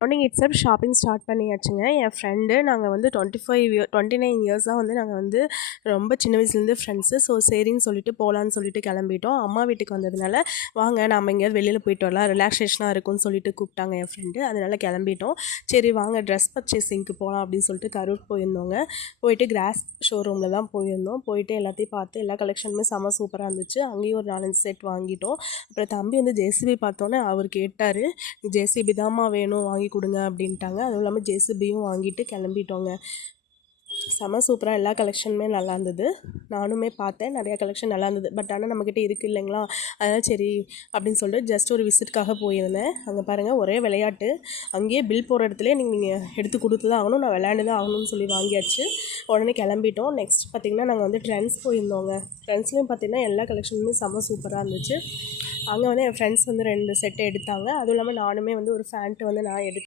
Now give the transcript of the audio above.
Morning itself shopping start பண்ணியாச்சுங்க. என் friend நாங்கள் வந்து 29 இயர்ஸாக வந்து நாங்கள் வந்து ரொம்ப சின்ன வயசுலேருந்து ஃப்ரெண்ட்ஸு. ஸோ சரின்னு சொல்லிட்டு போகலான்னு சொல்லிட்டு கிளம்பிட்டோம். அம்மா வீட்டுக்கு வந்ததுனால வாங்க நம்ம எங்கேயாவது வெளியில் போயிட்டு வரலாம், ரிலாக்ஸேஷனாக இருக்கும்னு சொல்லிட்டு கூப்பிட்டாங்க என் ஃப்ரெண்டு. அதனால் கிளம்பிட்டோம். சரி வாங்க ட்ரெஸ் பர்ச்சேசிங்க்கு போகலாம் அப்படின்னு சொல்லிட்டு கரூர் போயிருந்தோங்க. போயிட்டு கிராஸ் ஷோரூமில் தான் போயிருந்தோம். போயிட்டு எல்லாத்தையும் பார்த்து எல்லா கலெக்ஷனுமே செம்ம சூப்பராக இருந்துச்சு. அங்கேயும் ஒரு 4-5 செட் வாங்கிட்டோம். அப்புறம் தம்பி வந்து ஜேசிபி பார்த்தோன்னே அவர் கேட்டார், ஜேசிபி தாம்மா வேணும் வாங்கி கொடுங்க அப்படின்ட்டாங்க. அதுவும் இல்லாமல் ஜேசிபியும் வாங்கிட்டு கிளம்பிட்டோங்க. செம சூப்பராக எல்லா கலெக்ஷனுமே நல்லா இருந்தது. நானுமே பார்த்தேன், நிறையா கலெக்ஷன் நல்லா இருந்தது. பட் ஆனால் நம்மக்கிட்ட இருக்குது இல்லைங்களா, அதனால் சரி அப்படின்னு சொல்லிட்டு ஜஸ்ட் ஒரு விசிட்காக போயிருந்தேன். அங்கே பாருங்கள் ஒரே விளையாட்டு. அங்கேயே பில் போகிற இடத்துல நீங்கள் எடுத்து கொடுத்து தான் ஆகணும், நான் விளையாண்டு தான் ஆகணும்னு சொல்லி வாங்கியாச்சு. உடனே கிளம்பிட்டோம். நெக்ஸ்ட் பார்த்திங்கன்னா நாங்கள் வந்து ட்ரெண்ட்ஸ் போயிருந்தோங்க. ட்ரெண்ட்ஸ்லேயும் பார்த்திங்கன்னா எல்லா கலெக்ஷனுமே செம்ம சூப்பராக இருந்துச்சு. அங்கே வந்து என் ஃப்ரெண்ட்ஸ் வந்து 2 செட்டு எடுத்தாங்க. அதுவும் இல்லாமல் நானுமே வந்து ஒரு ஃபேண்ட்டு வந்து நான் எடுத்தேன்.